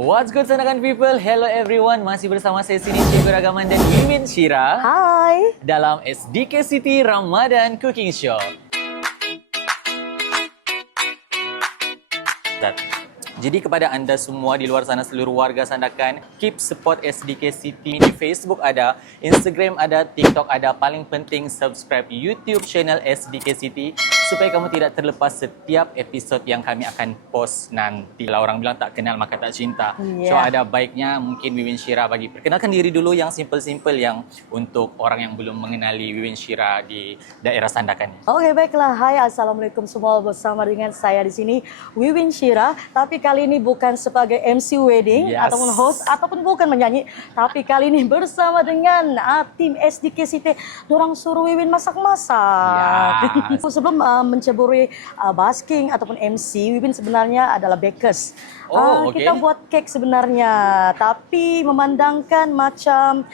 What's good Sandakan people? Hello everyone, masih bersama saya sini Cikgu Ragaman dan Mimin Syira. Hai. Dalam SDK City Ramadan Cooking Show. Jadi kepada anda semua di luar sana, seluruh warga Sandakan, keep support SDK City. Di Facebook ada, Instagram ada, TikTok ada. Paling penting subscribe YouTube channel SDK City supaya kamu tidak terlepas setiap episod yang kami akan post nanti. Kalau orang bilang tak kenal maka tak cinta. So ada baiknya mungkin Wiwin Syira bagi perkenalkan diri dulu yang simple-simple yang untuk orang yang belum mengenali Wiwin Syira di daerah Sandakan. Oke, baiklah. Hai, assalamualaikum semua, bersama dengan saya di sini Wiwin Syira. Tapi kali ini bukan sebagai MC wedding ataupun host ataupun bukan menyanyi, tapi kali ini bersama dengan tim SDK City. Dorang suruh Wiwin masak-masak. Sebelum menceburi basking ataupun MC, Wiwin sebenarnya adalah bakers. Kita buat cake sebenarnya, tapi memandangkan macam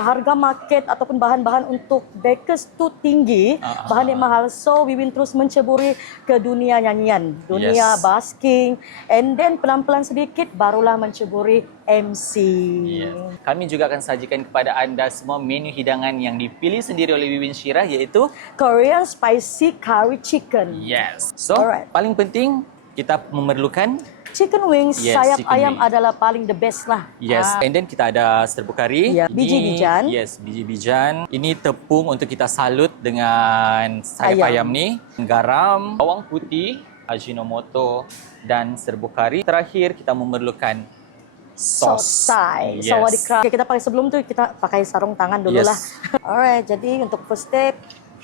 harga market ataupun bahan-bahan untuk bakers tu tinggi, bahan yang mahal. So Wiwin terus menceburi ke dunia nyanyian, dunia basking, and then pelan-pelan sedikit barulah menceburi MC. Kami juga akan sajikan kepada anda semua menu hidangan yang dipilih sendiri oleh Wiwin Syira, yaitu Korean Spicy Curry Chicken. So, paling penting kita memerlukan chicken wings, sayap chicken ayam wings adalah paling the best lah. And then kita ada serbuk kari. Biji-bijan. Biji-bijan. Ini tepung untuk kita salut dengan sayap ayam ni. Garam, bawang putih, Ajinomoto dan serbuk kari. Terakhir kita memerlukan sos. Sawadikra. Kita pakai sebelum tu kita pakai sarung tangan dulu lah. Alright, jadi untuk first step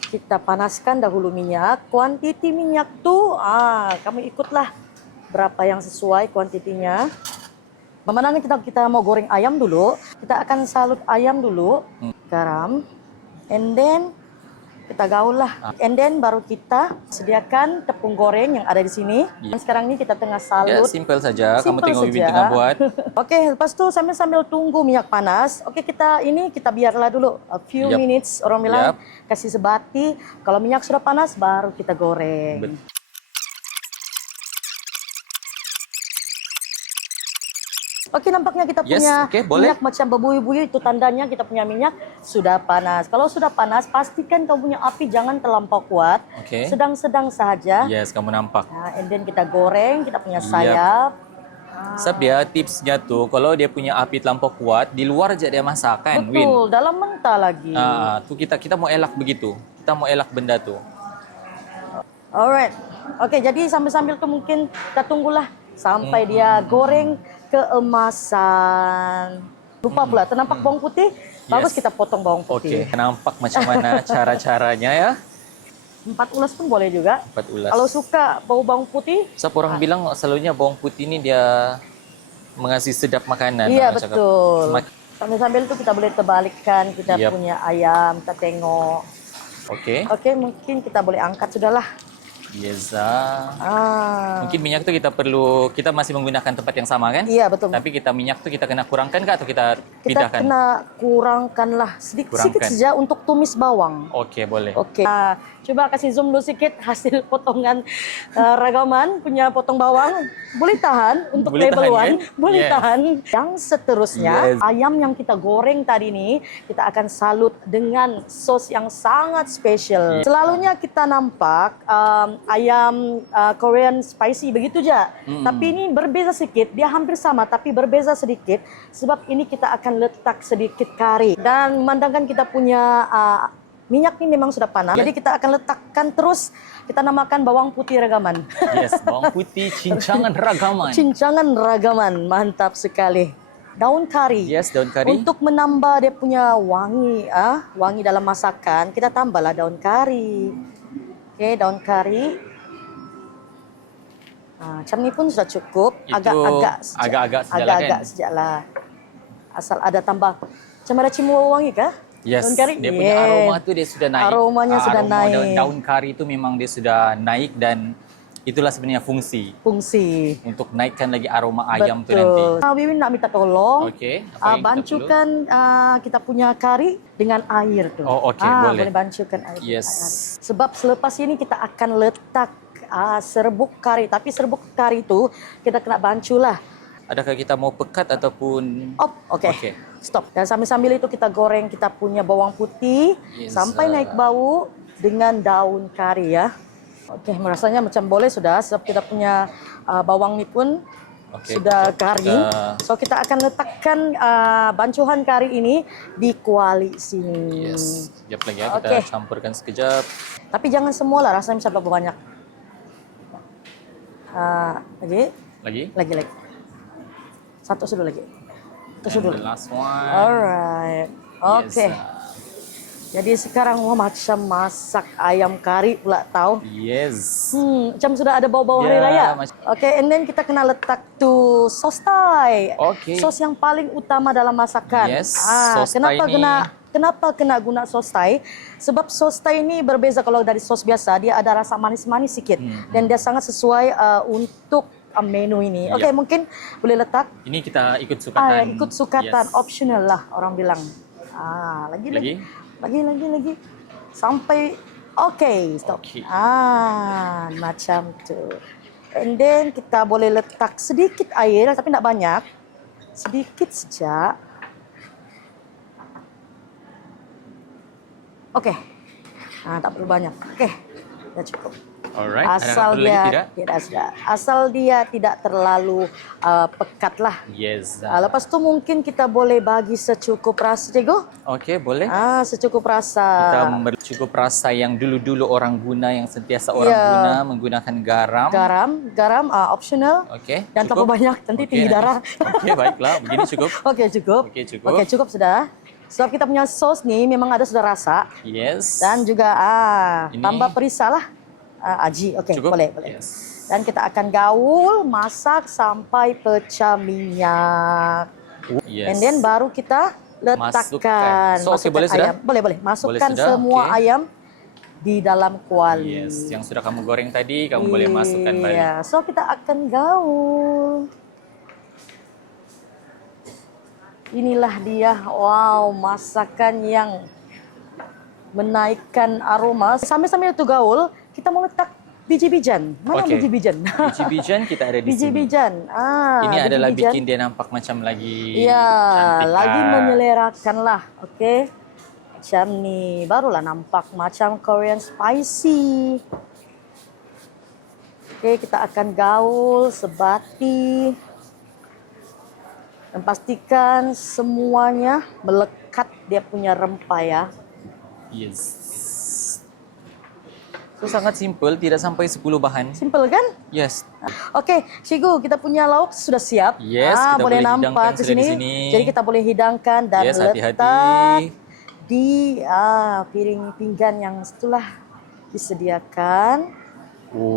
kita panaskan dahulu minyak. Kuantiti minyak tu kamu ikutlah berapa yang sesuai kuantitinya. Memandangkan kita mau goreng ayam dulu, kita akan salut ayam dulu, garam, and then kita gaul lah. And then baru kita sediakan tepung goreng yang ada di sini. Dan sekarang ini kita tengah salut. Simple saja. Kamu tengok Wiwin tengah buat. Oke, lepas tu sambil tunggu minyak panas. Oke, kita biarlah dulu a few minutes. Orang bilang kasih sebati. Kalau minyak sudah panas baru kita goreng. Oke, nampaknya kita punya minyak macam berbuih-buih, itu tandanya kita punya minyak sudah panas. Kalau sudah panas, pastikan kamu punya api jangan terlampau kuat. Sedang-sedang saja. Kamu nampak. And then kita goreng, kita punya sayap. Sebab dia tipsnya tuh, kalau dia punya api terlampau kuat, di luar aja dia masak kan, Win? Betul, dalam mentah lagi. Tuh kita mau elak begitu. Kita mau elak benda tuh. Alright. Oke, jadi sambil-sambil tuh mungkin kita tunggulah sampai dia goreng keemasan. Lupa pula, ternampak bawang putih? Bagus kita potong bawang putih. Nampak macam mana cara-caranya ya? 4 ulas pun boleh juga. 4 ulas. Kalau suka bau bawang putih. Orang bilang selalunya bawang putih ini dia mengasih sedap makanan. Iya, betul. Sambil-sambil itu kita boleh terbalikkan kita punya ayam, kita tengok. Oke, mungkin kita boleh angkat sudahlah. Mungkin minyak tu kita masih menggunakan tempat yang sama kan? Iya, betul. Tapi minyak tu kita kena kurangkan kah atau kita pindahkan? Kita kena kurangkanlah sedikit saja untuk tumis bawang. Oke, boleh. Coba kasih zoom dulu sedikit hasil potongan Ragaman punya potong bawang. Boleh tahan untuk label 1. Boleh tahan. Yang seterusnya, ayam yang kita goreng tadi ini, kita akan salut dengan sos yang sangat spesial. Selalunya kita nampak ayam Korean spicy begitu aja. Tapi ini berbeza sedikit. Dia hampir sama tapi berbeza sedikit. Sebab ini kita akan letak sedikit kari. Dan memandangkan kita punya minyak ini memang sudah panas. Jadi kita akan letakkan terus, kita namakan bawang putih Ragaman. Bawang putih cincangan Ragaman. Cincangan Ragaman, mantap sekali. Daun kari. Daun kari. Untuk menambah dia punya wangi, wangi dalam masakan, kita tambahlah daun kari. Daun kari. Macam ni pun sudah cukup. Agak-agak sajalah. Asal ada tambah. Macam ada cium wangi kah? Daun kari? Dia punya aroma tu dia sudah naik. Aromanya sudah naik. Daun kari tu memang dia sudah naik dan itulah sebenarnya fungsi untuk naikkan lagi aroma ayam tu nanti. Wiwin nak minta tolong. Bancukan kita punya kari dengan air tu. Boleh bancukan air. Sebab selepas ini kita akan letak serbuk kari. Tapi serbuk kari tu kita kena banculah. Adakah kita mau pekat ataupun... Oh, oke. Okey. Stop. Dan sambil-sambil itu kita goreng kita punya bawang putih Yes. sampai naik bau dengan daun kari ya. Oke, merasanya macam boleh sudah sebab kita punya bawang ni pun Okey. sudah garing. So kita akan letakkan bancuhan kari ini di kuali sini. Yes. Sekejap lagi ya, kita Okey. campurkan sekejap. Tapi jangan semualah, rasanya bisa terlalu banyak. Lagi, Lagi. lagi. Satu sudah lagi. Itu And sudah. the last one. Alright. Oke. Yes. Jadi sekarang macam masak ayam kari pula tahu. Yes. Macam sudah ada bau-bau hari Ya, raya. macam- Oke, and then kita kena letak tu sos Thai. Okey. Sos yang paling utama dalam masakan. Yes, sos kenapa Thai ni- kenapa kena guna sos Thai? Sebab sos Thai ini berbeza kalau dari sos biasa, dia ada rasa manis-manis sikit dan dia sangat sesuai untuk menu ini. Oke, Yep. mungkin boleh letak. Ini kita ikut sukatan. Ikut sukatan, Yes. optional lah orang bilang. Lagi. Sampai stop. Okey. Macam tu. And then kita boleh letak sedikit air tapi tak banyak. Sedikit saja. Oke. Tak perlu banyak. Oke. Dah cukup. Alright. Asal Ada perlu lagi tidak? tidak sudah. Asal dia tidak terlalu pekat lah. Yes. Lepas tu mungkin kita boleh bagi secukup rasa, cikgu. Okey, boleh. Secukup rasa. Kita cukup rasa yang dulu-dulu orang guna, yang sentiasa orang Ya. guna menggunakan garam. Garam optional. Okey. Jangan terlalu banyak, nanti tinggi darah. Okey, baiklah. Begini cukup. Oke, cukup. Okey, cukup. Oke, cukup sudah. Sebab kita punya sos ni memang ada sudah rasa Yes. dan juga Ini- tambah perisa lah. Aji. Oke, Cukup? boleh. Yes. Dan kita akan gaul, masak sampai pecah minyak. Yes. And then baru kita letakkan. Masukkan. So, okey, boleh sudah? ayam. Boleh. Masukkan sudah, semua okey. ayam di dalam kuali. Yes, yang sudah kamu goreng tadi, kamu boleh masukkan balik. Iya, so kita akan gaul. Inilah dia, wow, masakan yang menaikkan aroma. Sambil-sambil itu gaul, kita mau letak biji-bijian. Mana Okey. biji-bijian? Biji-bijian kita ada di sini. Biji-bijian. Ini adalah biji-bijian. bikin dia nampak macam lagi Iya, cantik. lagi menyelerakan lah, oke? Macam ni, barulah nampak macam Korean spicy. Oke, kita akan gaul sebati. Dan pastikan semuanya melekat dia punya rempah ya. Yes. So sangat simple, tidak sampai 10 bahan. Simple kan? Yes. Oke, Cikgu, kita punya lauk sudah siap. Yes, kita boleh boleh nampak hidangkan di sudah di sini. sini. Jadi kita boleh hidangkan dan Yes, letak hati-hati. di piring pinggan yang setelah disediakan.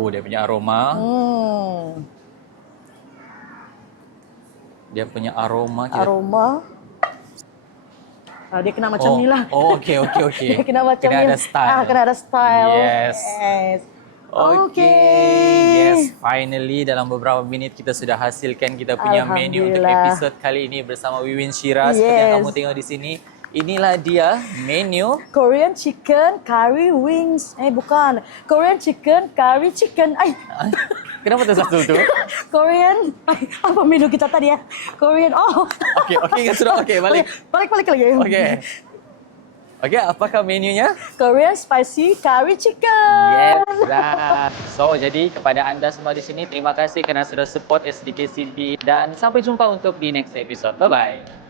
Dia punya aroma. Dia punya aroma. Aroma. Dia kena macam ni lah. Okey. Dia kena macam ni. Kena ada style. Kena ada style. Yes. Okey. Yes, finally dalam beberapa minit kita sudah hasilkan kita punya menu untuk Alhamdulillah. episod kali ini bersama Wiwin Shira. Seperti yang Yes. kamu tengok di sini. Inilah dia menu. Korean chicken curry wings. Bukan. Korean chicken curry chicken. Kenapa tersatu tu? Korean. Apa menu kita tadi ya? Korean. Okey, sudah okey, balik. Balik lagi. Okey, apakah menunya? Korean spicy curry chicken. Yes, dah. So, jadi kepada anda semua di sini, terima kasih kerana sudah support SDK City dan sampai jumpa untuk di next episode. Bye-bye.